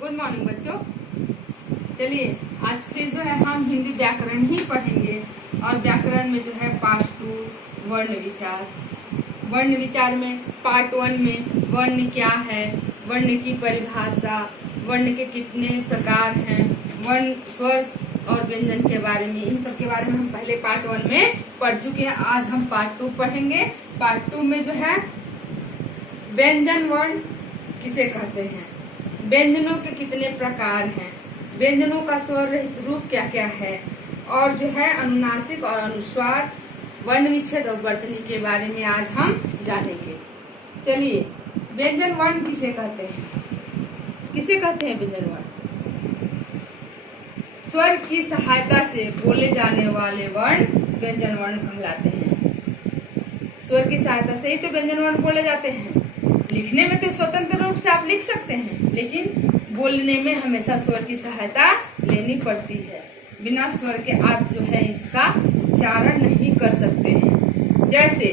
Good morning बच्चों। चलिए आज फिर जो है हम हिंदी व्याकरण ही पढ़ेंगे और व्याकरण में जो है पार्ट 2 वर्ण विचार। वर्ण विचार में पार्ट 1 में वर्ण क्या है, वर्ण की परिभाषा, वर्ण के कितने प्रकार हैं, वर्ण स्वर और व्यंजन के बारे में, इन सब के बारे में हम पहले पार्ट 1 में पढ़ चुके हैं। आज हम पार्ट 2 पढ़ेंगे। पार्ट 2 में जो है व्यंजन वर्ण किसे कहते हैं, व्यंजनों के कितने प्रकार हैं, व्यंजनों का स्वर रहित रूप क्या क्या है, और जो है अनुनासिक और अनुस्वार, वर्ण विच्छेद और वर्तनी के बारे में आज हम जानेंगे। चलिए व्यंजन वर्ण किसे कहते हैं, किसे कहते हैं व्यंजन वर्ण? स्वर की सहायता से बोले जाने वाले वर्ण व्यंजन वर्ण कहलाते हैं। स्वर की सहायता से ही तो व्यंजन वर्ण बोले जाते हैं। लिखने में तो स्वतंत्र रूप से आप लिख सकते हैं, लेकिन बोलने में हमेशा स्वर की सहायता लेनी पड़ती है। बिना स्वर के आप जो है इसका उच्चारण नहीं कर सकते हैं। जैसे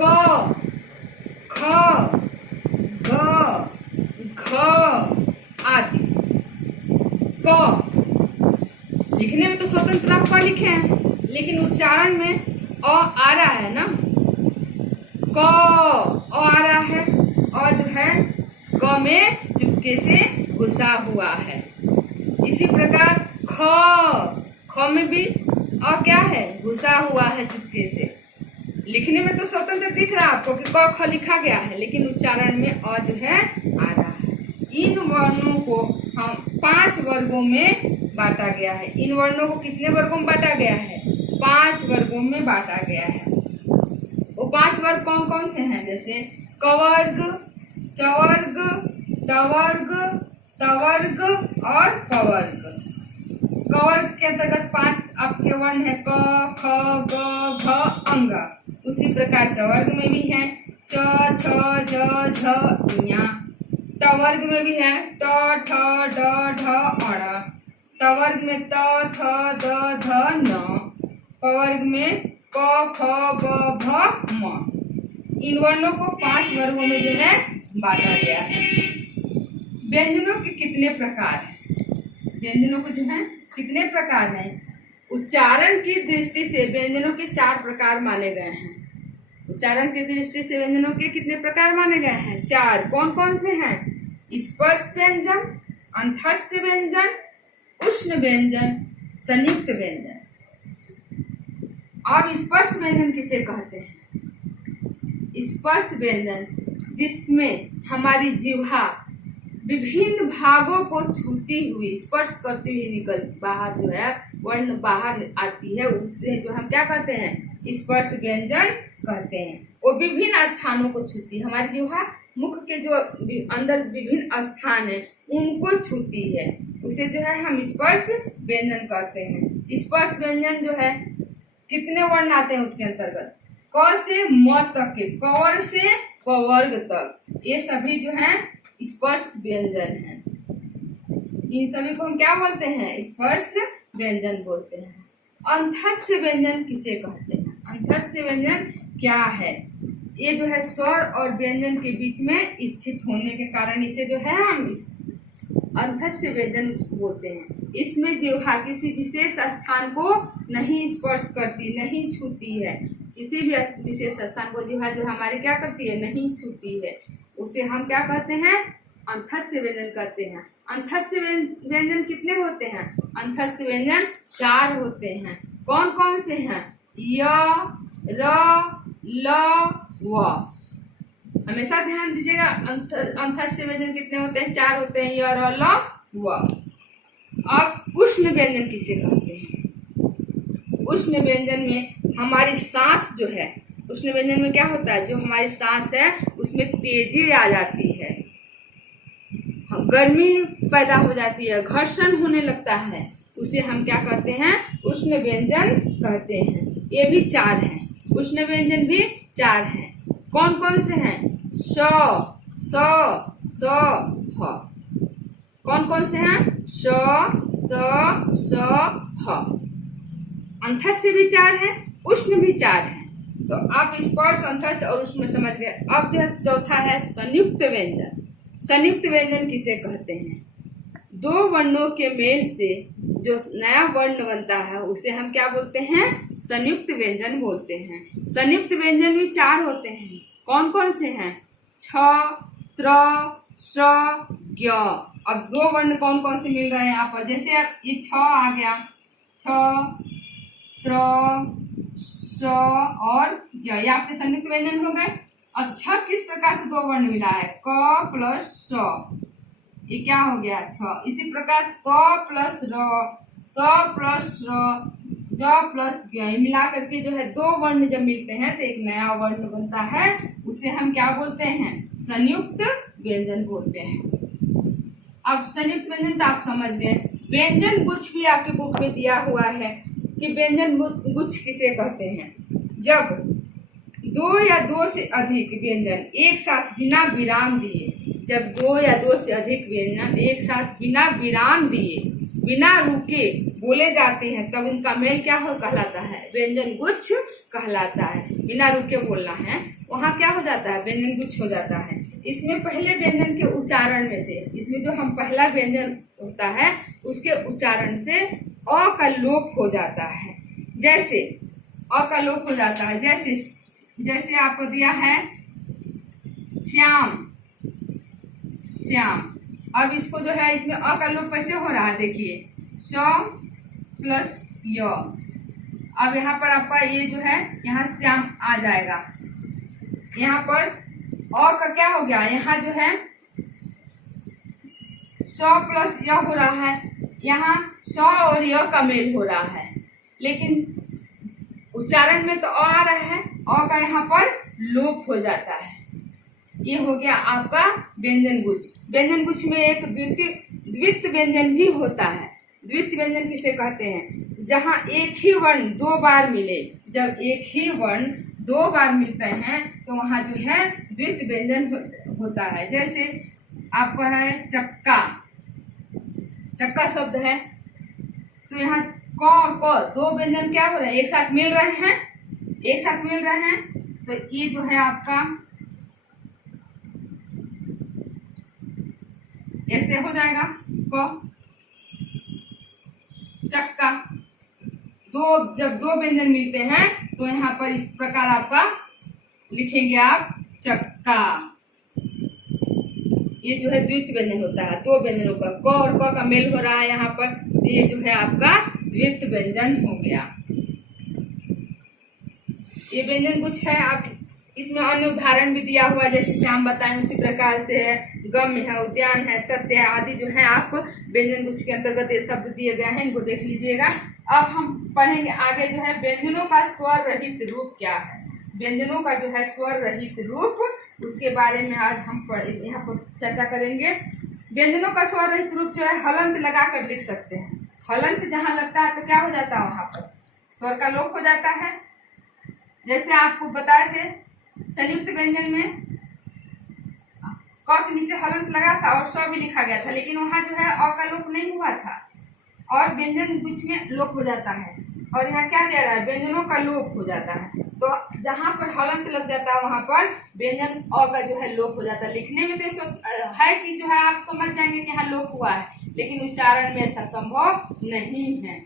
क, ख, ग, घ आदि। क लिखने में तो स्वतंत्र आप क लिखे हैं, लेकिन उच्चारण में अ आ रहा है ना, क अ आ रहा है, और जो है क में चुपके से घुसा हुआ है। इसी प्रकार ख में भी अ क्या है, घुसा हुआ है चुपके से। लिखने में तो स्वतंत्र दिख रहा है आपको कि क ख लिखा गया है, लेकिन उच्चारण में अ जो है आ रहा है। इन वर्णों को हम 5 वर्गों में बांटा गया है। इन वर्णों को कितने वर्गों में बांटा गया है? 5 वर्गों में बांटा गया है। वो 5 वर्ग कौन कौन से हैं? जैसे कवर्ग, चवर्ग, टवर्ग, तवर्ग और पवर्ग। कवर्ग के अंतर्गत 5 आपके वर्ण है क, ख, ग, घ, अंग। उसी प्रकार चवर्ग में भी है च, छ, ज, झ, ञ। टवर्ग में भी है ट, ठ, ड, ढ, अण। तवर्ग में त, थ, द, ध, न। पवर्ग में प, फ, ब, भ, म। इन वर्णों को 5 वर्गों में जो है बांटा गया है। व्यंजनों के कितने प्रकार हैं? व्यंजनों को जो है कितने प्रकार हैं? उच्चारण की दृष्टि से व्यंजनों के 4 प्रकार माने गए हैं। उच्चारण की दृष्टि से व्यंजनों के कितने प्रकार माने गए हैं? 4। कौन कौन से हैं? स्पर्श व्यंजन, अंतस्य व्यंजन, उष्ण व्यंजन, संयुक्त व्यंजन। अब स्पर्श व्यंजन किसे कहते हैं? स्पर्श व्यंजन जिसमें हमारी जिह्वा विभिन्न भागों को छूती हुई, स्पर्श करती हुई निकल बाहर जो है वर्ण बाहर आती है, उससे जो हम क्या कहते हैं? स्पर्श व्यंजन कहते हैं। वो विभिन्न स्थानों को छूती है। हमारी जिह्वा मुख के जो अंदर विभिन्न स्थान है उनको छूती है, उसे जो है हम स्पर्श व्यंजन कहते हैं। स्पर्श व्यंजन जो है कितने वर्ण आते हैं उसके अंतर्गत? क से म तक के, कवर से पवर्ग तक, ये सभी जो है स्पर्श व्यंजन है। इन सभी को हम क्या बोलते हैं? स्पर्श व्यंजन बोलते हैं। अंतस्य व्यंजन किसे कहते हैं? अंतस्य व्यंजन क्या है? ये जो है स्वर और व्यंजन के बीच में स्थित होने के कारण इसे जो है हम अंतस्य व्यंजन बोलते हैं। इसमें जिह्वा किसी विशेष स्थान को नहीं स्पर्श करती, नहीं छूती है। किसी भी विशेष स्थान को जिह्वा जो हमारे क्या करती है? नहीं छूती है। उसे हम क्या कहते हैं? अंतस्य व्यंजन कहते हैं। अंतस्य व्यंजन कितने होते हैं? अंतस्य व्यंजन 4 होते हैं। कौन कौन से हैं? य, र, ल, व। हमेशा ध्यान दीजिएगा, अंतस्य व्यंजन कितने होते हैं? 4 होते हैं, य, र, ल, व। अब उष्ण व्यंजन किसे कहते हैं? उष्ण व्यंजन में हमारी सांस जो है, उष्ण व्यंजन में क्या होता है? जो हमारी सांस है उसमें तेजी आ जाती है, गर्मी पैदा हो जाती है, घर्षण होने लगता है, उसे हम क्या कहते हैं? उष्ण व्यंजन कहते हैं। ये भी 4 हैं, उष्ण व्यंजन भी 4 हैं। कौन कौन से हैं? श, स, ह। कौन कौन से हैं? श, स, ह। अंतस्य भी 4 है, उष्ण भी 4 है। तो आप स्पर्श, अंतस्य और उष्ण समझ गए। अब जो है चौथा है संयुक्त व्यंजन। संयुक्त व्यंजन किसे कहते हैं? दो वर्णों के मेल से जो नया वर्ण बनता है उसे हम क्या बोलते हैं? संयुक्त व्यंजन बोलते हैं। संयुक्त व्यंजन भी 4 होते हैं। कौन कौन से हैं? छ, त्र, श्र, ज्ञ। अब 2 वर्ण कौन कौन से मिल रहे हैं यहाँ पर? जैसे ये छ आ गया, छ, त्र, श और ज्ञ, ये आपके संयुक्त व्यंजन हो गए। अब छ किस प्रकार से 2 वर्ण मिला है? क प्लस श, ये क्या हो गया? छ। इसी प्रकार त प्लस र, स प्लस र, ज प्लस ज्ञ, मिला करके जो है 2 वर्ण जब मिलते हैं तो एक नया वर्ण बनता है, उसे हम क्या बोलते हैं? संयुक्त व्यंजन बोलते हैं। अब संयुक्त व्यंजन तो आप समझ गए। व्यंजन गुच्छ भी आपके बुक में दिया हुआ है कि व्यंजन गुच्छ किसे कहते हैं? जब 2 या 2 से अधिक व्यंजन एक साथ बिना विराम दिए, जब 2 या 2 से अधिक व्यंजन एक साथ बिना विराम दिए, बिना रुके बोले जाते हैं, तब उनका मेल क्या हो कहलाता है? व्यंजन गुच्छ कहलाता है। बिना रुके बोलना है, वहाँ क्या हो जाता है? व्यंजन गुच्छ हो जाता है। इसमें पहले व्यंजन के उच्चारण में से, इसमें जो हम पहला व्यंजन होता है उसके उच्चारण से अ का लोप हो जाता है। जैसे अ का लोप हो जाता है, जैसे आपको दिया है श्याम, श्याम। अब इसको जो है इसमें अ का लोप कैसे हो रहा है? देखिए, श प्लस य। अब यहाँ पर आपका ये जो है यहाँ श्याम आ जाएगा। यहाँ पर अ का क्या हो गया? यहाँ जो है श प्लस य हो रहा है, यहाँ श और य का मेल हो रहा है, लेकिन उच्चारण में तो अ आ रहा है, अ का यहाँ पर लोप हो जाता है। ये हो गया आपका व्यंजन गुच्छ। व्यंजन गुच्छ में एक द्वित्व व्यंजन भी होता है। द्वित्व व्यंजन किसे कहते हैं? जहाँ एक ही वर्ण 2 बार मिले। जब एक ही वर्ण 2 बार मिलते हैं तो वहाँ जो है द्वित्व व्यंजन होता है। जैसे आपका है चक्का, चक्का शब्द है, तो यहाँ क और क 2 व्यंजन क्या हो रहे हैं? एक साथ मिल रहे हैं, एक साथ मिल रहे हैं, तो ये जो है आपका ऐसे हो जाएगा क, चक्का। जब 2 व्यंजन मिलते हैं तो यहाँ पर इस प्रकार आपका लिखेंगे आप चक्का। ये जो है द्वित्व व्यंजन होता है, 2 व्यंजनों का क और क का मेल हो रहा है यहाँ पर, तो ये जो है आपका द्वित्व व्यंजन हो गया। ये व्यंजन कुछ है। आप इसमें अन्य उदाहरण भी दिया हुआ है, जैसे श्याम बताएं उसी प्रकार से है, गम्य है, उद्यान है, सत्य है आदि जो है आप व्यंजन कुछ के अंतर्गत ये शब्द दिए गए हैं, इनको देख लीजिएगा। अब हम पढ़ेंगे आगे जो है व्यंजनों का स्वर रहित रूप क्या है। व्यंजनों का जो है स्वर रहित रूप, उसके बारे में आज हम यहाँ पर चर्चा करेंगे। व्यंजनों का स्वर रहित रूप जो है हलंत लगा कर लिख सकते हैं। हलंत जहाँ लगता है तो क्या हो जाता है? वहां पर स्वर का लोप हो जाता है। जैसे आपको बताए थे संयुक्त व्यंजन में क के नीचे हलंत लगा था और स भी लिखा गया था, लेकिन वहां जो है अ का लोप नहीं हुआ था और व्यंजन गुच्छ में लोप हो जाता है। और यहाँ क्या दे रहा है? व्यंजनों का लोप हो जाता है। तो जहां पर हलंत लग जाता है वहां पर व्यंजन अ का जो है लोप हो जाता है। लिखने में तो है कि जो है आप समझ जाएंगे कि यहाँ लोप हुआ है, लेकिन उच्चारण में ऐसा संभव नहीं है।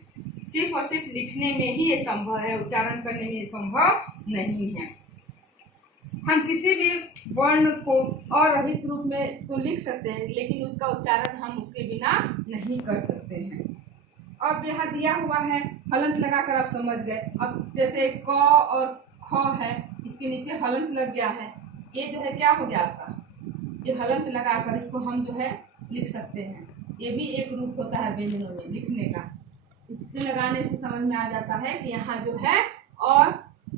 सिर्फ और सिर्फ लिखने में ही ये संभव है, उच्चारण करने में ये संभव नहीं है। हम किसी भी वर्ण को अरहित रूप में तो लिख सकते हैं, लेकिन उसका उच्चारण हम उसके बिना नहीं कर सकते हैं। अब यहाँ दिया हुआ है हलंत लगाकर आप समझ गए। अब जैसे क और ख है, इसके नीचे हलंत लग गया है, ये जो है क्या हो गया आपका? ये हलंत लगाकर इसको हम जो है लिख सकते हैं। ये भी एक रूप होता है व्यंजनों में लिखने का। इससे लगाने से समझ में आ जाता है कि यहाँ जो है और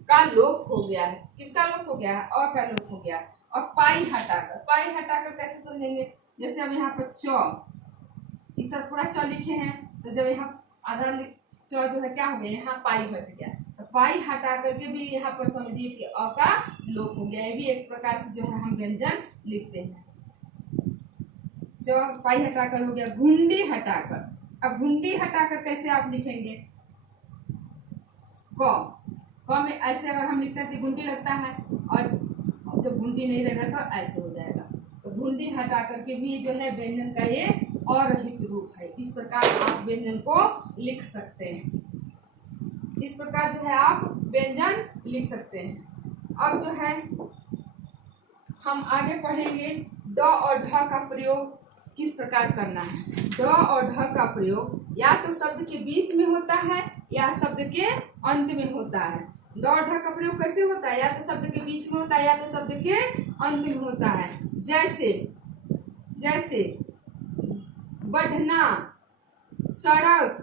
का लोप हो गया है। किसका लोप हो गया है? अ का लोप हो गया। और पाई हटाकर कैसे समझेंगे? जैसे हम यहाँ पर च, इस तरह पूरा च लिखे हैं, तो जब यहाँ आधा च जो है क्या हो गया? यहाँ पाई हट गया, तो पाई हटा करके भी यहाँ पर समझिए कि अ का लोप हो गया। ये भी एक प्रकार से जो है हम व्यंजन लिखते हैं। च पाई हटाकर हो गया। घुंडी हटाकर, अब घुंडी हटाकर कैसे आप लिखेंगे? क में ऐसे अगर हम लिखते हैं तो घुंडी लगता है, और जब घुंडी नहीं रहेगा तो ऐसे हो जाएगा। तो घुंडी हटा करके भी जो है व्यंजन का ये अरहित रूप है। इस प्रकार आप व्यंजन को लिख सकते हैं। इस प्रकार जो है आप व्यंजन लिख सकते हैं। अब जो है हम आगे पढ़ेंगे ड और ढ का प्रयोग किस प्रकार करना है। ड और ढ का प्रयोग या तो शब्द के बीच में होता है या शब्द के अंत में होता है। ड और ढ का प्रयोग कैसे होता है, या तो शब्द के बीच में होता है या तो शब्द के अंत में होता है। जैसे जैसे बढ़ना, सड़क,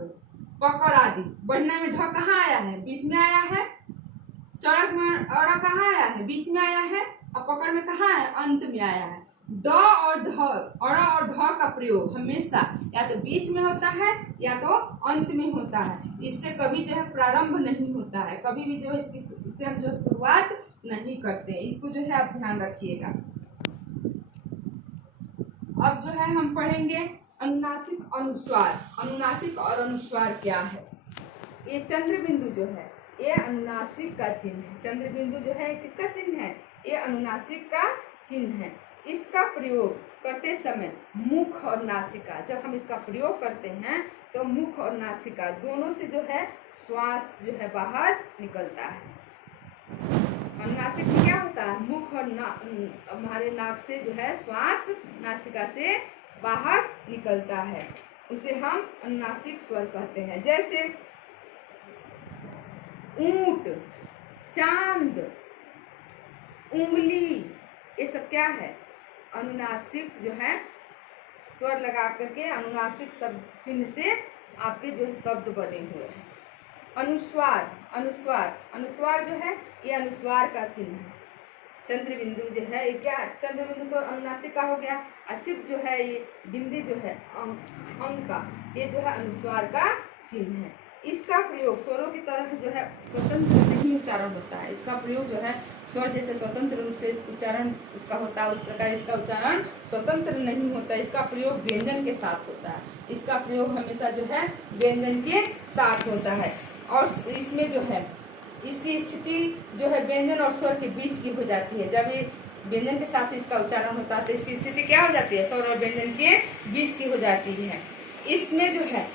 पकड़ आदि। बढ़ना में ढ कहाँ आया है, बीच में आया है। सड़क में अड़ा कहाँ आया है, बीच में आया है। और पकड़ में कहाँ है, अंत में आया है। ड और ढ, अड़ा और ढ का प्रयोग हमेशा या तो बीच में होता है या तो अंत में होता है। इससे कभी जो है प्रारंभ नहीं होता है, कभी भी जो है इससे हम जो शुरुआत नहीं करते। इसको जो है आप ध्यान रखिएगा। अब जो है हम पढ़ेंगे अनुनासिक अनुस्वार। अनुनासिक और अनुस्वार क्या है। ये चंद्र बिंदु जो है ये अनुनासिक का चिन्ह है। चंद्र बिंदु जो है किसका चिन्ह है, ये अनुनासिक का चिन्ह है। इसका प्रयोग करते समय मुख और नासिका, जब हम इसका प्रयोग करते हैं तो मुख और नासिका दोनों से जो है श्वास जो है बाहर निकलता है। अनुनासिक में क्या होता है, मुख और हमारे नाक से जो है श्वास नासिका से बाहर निकलता है, उसे हम अनुनासिक स्वर कहते हैं। जैसे ऊंट, चांद, उंगली, ये सब क्या है, अनुनासिक जो है स्वर लगा करके अनुनासिक शब्द चिन्ह से आपके जो शब्द बने हुए हैं। अनुस्वार, अनुस्वार, अनुस्वार जो है ये अनुस्वार का चिन्ह है। चंद्र बिंदु जो है ये क्या, चंद्र बिंदु तो अनुनासिक का हो गया। असिप जो है ये बिंदी जो है अंक का, ये जो है अनुस्वार का चिन्ह है। इसका प्रयोग स्वरों की तरह जो है स्वतंत्र नहीं उच्चारण होता है। इसका प्रयोग जो है स्वर जैसे स्वतंत्र रूप से उच्चारण उसका होता है, उस प्रकार इसका उच्चारण स्वतंत्र नहीं होता। इसका प्रयोग व्यंजन के साथ होता है। इसका प्रयोग हमेशा जो है व्यंजन के साथ होता है। और इसमें जो है इसकी स्थिति जो है व्यंजन और स्वर के बीच की हो जाती है। जब ये व्यंजन के साथ इसका उच्चारण होता है तो इसकी स्थिति क्या हो जाती है, स्वर और व्यंजन के बीच की हो जाती है। इसमें जो है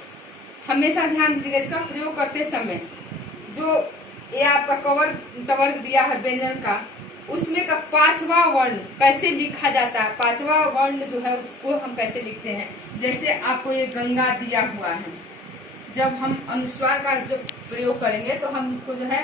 हमेशा ध्यान दीजिएगा, इसका प्रयोग करते समय जो ये आपका कवर टवर्ग दिया है व्यंजन का, उसमें का पांचवा वर्ण कैसे लिखा जाता है, पांचवा वर्ण जो है उसको हम कैसे लिखते हैं। जैसे आपको ये गंगा दिया हुआ है, जब हम अनुस्वार का जो प्रयोग करेंगे तो हम इसको जो है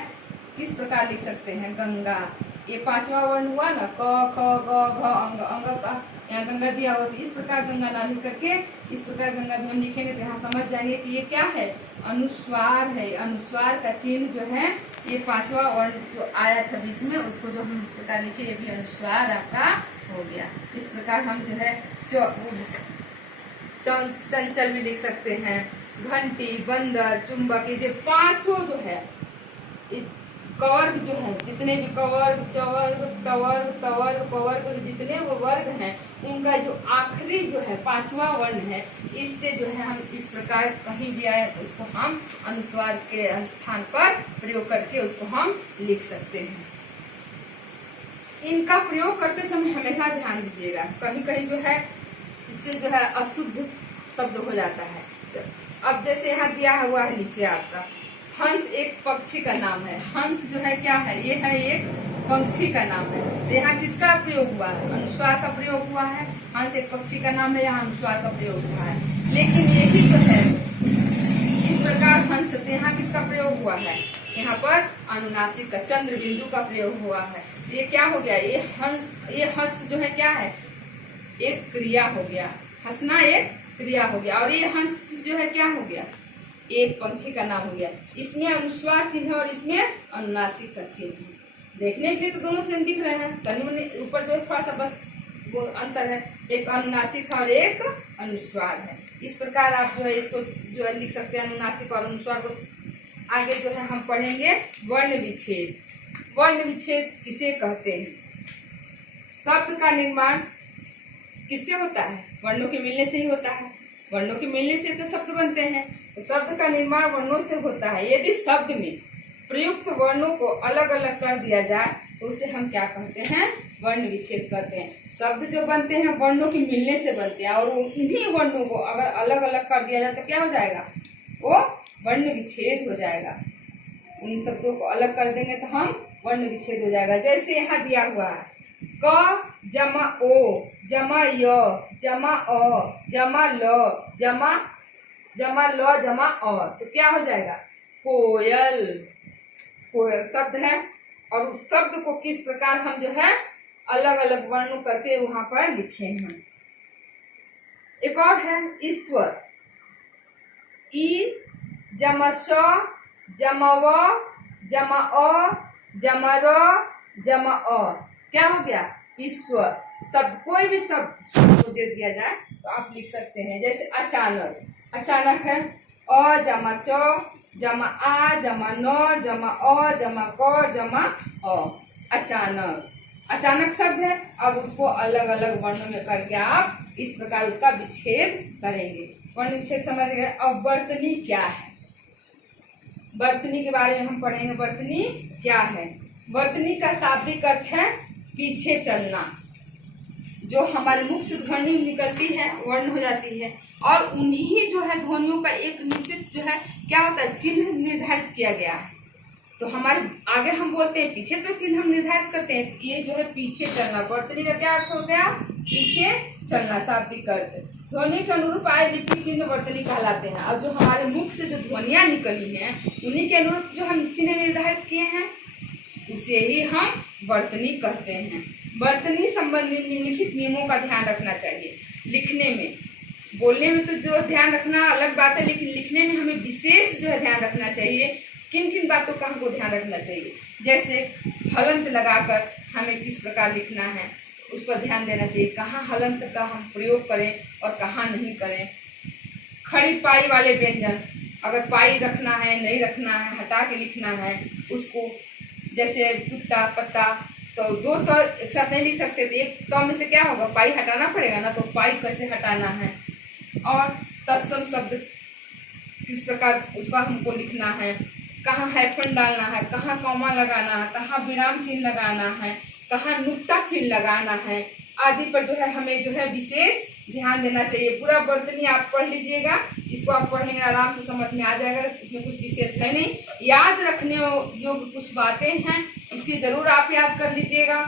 किस प्रकार लिख सकते हैं, गंगा, ये पांचवा वर्ण हुआ ना, क ख ग घ अंग, अंग का यहाँ गंगा दिया हुआ। इस प्रकार गंगा ना लिख करके इस प्रकार गंगा भी हम लिखेंगे तो यहाँ समझ जाएंगे कि ये क्या है, अनुस्वार है। अनुस्वार का चिन्ह जो है ये पांचवा वर्ण जो आया था बीच में, उसको जो हम इस प्रकार लिखे, ये भी अनुस्वार आपका हो गया। इस प्रकार हम जो है चंचल भी लिख सकते हैं, घंटी, बंदर, चुंबक, ये जो पांचों जो है कवर्ग जो है, जितने भी कवर्ग, चवर्ग, टवर्ग, तवर्ग, पवर्ग, जितने वो वर्ग हैं उनका जो आखिरी जो है पांचवा वर्ण है, इससे जो है हम इस प्रकार कहीं भी आए तो उसको हम अनुस्वार के स्थान पर प्रयोग करके उसको हम लिख सकते हैं। इनका प्रयोग करते समय हमेशा ध्यान दीजिएगा, कहीं कहीं जो है इससे जो है अशुद्ध शब्द हो जाता है। अब जैसे यहाँ दिया हुआ है नीचे आपका हंस, एक पक्षी का नाम है। हंस जो है क्या है, ये है एक पक्षी का नाम है। तो यहाँ किसका प्रयोग हुआ है, अनुस्वार का प्रयोग हुआ है। हंस एक पक्षी का नाम है, यहाँ अनुस्वार का प्रयोग हुआ है। लेकिन यही जो है इस प्रकार हंस, तो यहाँ किसका प्रयोग हुआ है, यहाँ पर अनुनासिक का, चंद्र बिंदु का प्रयोग हुआ है। ये क्या हो गया, ये हंस जो है क्या है, एक क्रिया हो गया, हंसना एक क्रिया हो गया। और ये हंस जो है क्या हो गया, एक पंछी का नाम हो गया। इसमें अनुस्वार चिन्ह और इसमें अनुनासिक का चिन्ह है। देखने के लिए तो दोनों सेम दिख रहे हैं, कहीं ऊपर जो थोड़ा सा बस वो अंतर है, एक अनुनासिक और एक अनुस्वार है। इस प्रकार आप जो है इसको जो है लिख सकते हैं, अनुनासिक और अनुस्वार को। आगे जो है हम पढ़ेंगे वर्ण विच्छेद। वर्ण विच्छेद किसे कहते हैं, शब्द का निर्माण किससे होता है, वर्णों के मिलने से ही होता है। वर्णों के मिलने से तो शब्द बनते हैं, तो शब्द का निर्माण वर्णों से होता है। यदि शब्द में प्रयुक्त वर्णों को अलग अलग कर दिया जाए तो उसे हम क्या कहते हैं, वर्ण विच्छेद कहते हैं। शब्द जो बनते हैं वर्णों के मिलने से बनते हैं, और उन्हीं वर्णों को अगर अलग अलग कर दिया जाए तो क्या हो जाएगा, वो वर्ण विच्छेद हो जाएगा। उन शब्दों को अलग कर देंगे तो हम वर्ण विच्छेद हो जाएगा। जैसे यहाँ दिया हुआ है क जमा ओ जमा य जमा अ जमा ल जमा ल जमा अ, तो क्या हो जाएगा, कोयल। कोयल शब्द है, और उस शब्द को किस प्रकार हम जो है अलग अलग वर्ण करके वहां पर लिखे हैं। एक और है ईश्वर, ई जमा श जमा व जमा अ जमा र जमा अ, क्या हो गया, ईश्वर। शब्द कोई भी शब्द को दे दिया जाए तो आप लिख सकते हैं। जैसे अचानक, अचानक है अ जमा च जमा आ जमा न जमा अ जमा क जमा अ, अचानक। अचानक शब्द है, अब उसको अलग अलग वर्णों में करके आप इस प्रकार उसका विच्छेद करेंगे। वर्ण विच्छेद समझ गए। अब वर्तनी क्या है, वर्तनी के बारे में हम पढ़ेंगे। वर्तनी क्या है, वर्तनी का शाब्दिक अर्थ है पीछे चलना। जो हमारे मुख से ध्वनि निकलती है वर्ण हो जाती है, और उन्हीं जो है ध्वनियों का एक निश्चित जो है क्या होता है, चिन्ह निर्धारित किया गया है। तो हमारे आगे हम बोलते हैं, पीछे तो चिन्ह हम निर्धारित करते हैं। ये जो है पीछे चलना, वर्तनी का क्या अर्थ हो गया, पीछे चलना शाब्दिक अर्थ। ध्वनि के अनुरूप आए लिपि चिन्ह वर्तनी कहलाते हैं। और जो हमारे मुख से जो ध्वनियां निकली हैं उन्हीं के अनुरूप जो हम चिन्ह निर्धारित किए हैं उसे ही हम वर्तनी कहते हैं। वर्तनी संबंधी निम्नलिखित नियमों का ध्यान रखना चाहिए। लिखने में, बोलने में तो जो ध्यान रखना अलग बात है, लेकिन लिखने में हमें विशेष जो है ध्यान रखना चाहिए। किन किन बातों का हमको ध्यान रखना चाहिए, जैसे हलंत लगाकर हमें किस प्रकार लिखना है उस पर ध्यान देना चाहिए। कहाँ हलंत का हम प्रयोग करें और कहाँ नहीं करें। खड़ी पाई वाले व्यंजन, अगर पाई रखना है नहीं रखना है, हटा के लिखना है उसको, जैसे कुत्ता पत्ता, तो दो तो एक साथ नहीं लिख सकते थे, एक तो में से क्या होगा, पाई हटाना पड़ेगा ना, तो पाई कैसे हटाना है। और तत्सम शब्द किस प्रकार उसका हमको लिखना है, कहाँ हाइफन डालना है, कहाँ कॉमा लगाना है, कहाँ विराम चिन्ह लगाना है, कहाँ नुक्ता चिन्ह लगाना है, आदि पर जो है हमें जो है विशेष ध्यान देना चाहिए। पूरा वर्तनी आप पढ़ लीजिएगा, इसको आप पढ़ेंगे आराम से समझ में आ जाएगा। इसमें कुछ विशेष है नहीं, याद रखने योग्य कुछ बातें हैं, इसे जरूर आप याद कर लीजिएगा।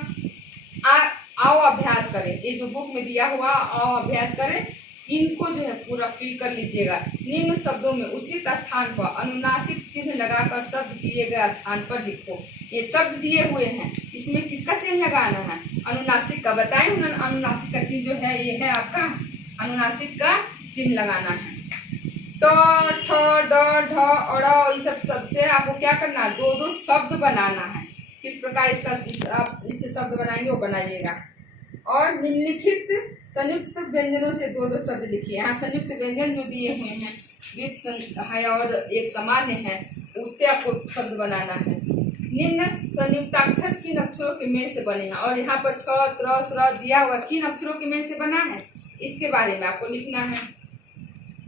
आओ अभ्यास करें, ये जो बुक में दिया हुआ आओ अभ्यास करें, इनको जो है पूरा फिल कर लीजिएगा। निम्न शब्दों में उचित स्थान पर अनुनासिक चिन्ह लगाकर शब्द दिए गए स्थान पर लिखो। ये शब्द दिए हुए हैं, इसमें किसका चिन्ह लगाना है, अनुनासिक का। बताएं अनुनासिक का चिन्ह जो है ये है आपका, अनुनासिक का चिन्ह लगाना है। ट ठ ड ढ अड़, ये सब शब्द से आपको क्या करना है, दो दो शब्द बनाना है। किस प्रकार इसका इससे शब्द बनाएंगे वो बनाइएगा। और निम्नलिखित संयुक्त व्यंजनों से दो दो शब्द लिखिए। यहाँ संयुक्त व्यंजन जो दिए हुए हैं, द्वित है और एक सामान्य है, उससे आपको शब्द बनाना है। निम्न संयुक्ताक्षर किन अक्षरों के मेल से बने हैं, और यहाँ पर छ त्र स्र दिया हुआ किन अक्षरों के मेल से बना है, इसके बारे में आपको लिखना है।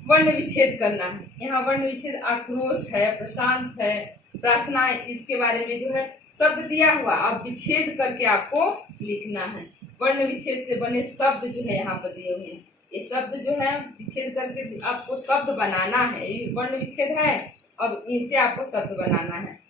वर्ण विच्छेद करना है, यहाँ वर्ण विच्छेद आक्रोश है, प्रशांत है, प्रार्थना है, इसके बारे में जो है शब्द दिया हुआ अब विच्छेद करके आपको लिखना है। वर्ण विच्छेद से बने शब्द जो है यहाँ पर दिए हुए हैं, ये शब्द जो है विच्छेद करके आपको शब्द बनाना है। ये वर्ण विच्छेद है, अब इनसे आपको शब्द बनाना है।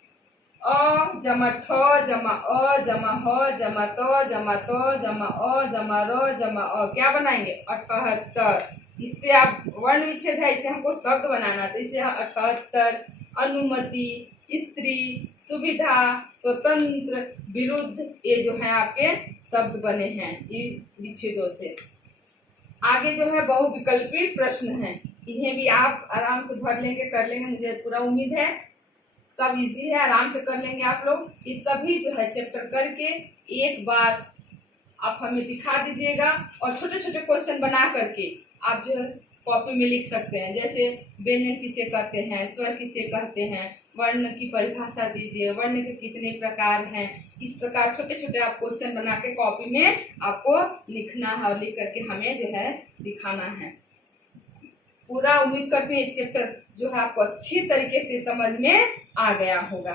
अ जमा ठ जमा अ जमा ह जमा त जमा त जमा अ जमा र जमा अ, क्या बनाएंगे, 78। इससे आप वर्ण विच्छेद है, इसे हमको शब्द बनाना है, तो इसे 78। अनुमति, स्त्री, सुविधा, स्वतंत्र, विरुद्ध, ये जो है आपके शब्द बने हैं इन विच्छेदों से। आगे जो है बहुविकल्पी प्रश्न है, इन्हें भी आप आराम से भर लेंगे, कर लेंगे, मुझे पूरा उम्मीद है। सब इजी है, आराम से कर लेंगे आप लोग। ये सभी जो है चैप्टर करके एक बार आप हमें दिखा दीजिएगा, और छोटे छोटे क्वेश्चन बना करके आप जो है कॉपी में लिख सकते हैं। जैसे व्यंजन किसे कहते हैं, स्वर किसे कहते हैं, वर्ण की परिभाषा दीजिए, वर्ण के कितने प्रकार हैं, इस प्रकार छोटे छोटे आप क्वेश्चन बना के कॉपी में आपको लिखना है, और लिख करके हमें जो है दिखाना है। पूरा उम्मीद करते हैं चैप्टर जो है आपको अच्छी तरीके से समझ में आ गया होगा।